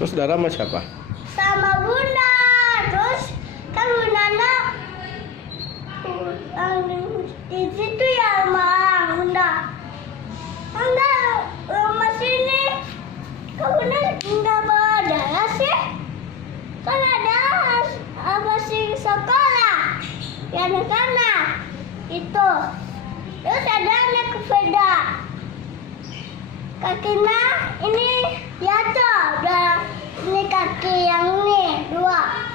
Terus Dara sama siapa? Sama Bunda. Terus kan Bunda di situ ya sama Bunda. Bunda rumah sini. Kok Bunda nggak bawa Dara sih? Kan ada masih sekolah. Ya anak-anak itu. Terus ada naik sepeda. Kakinya ini jatuh. Ini kaki yang ini 2.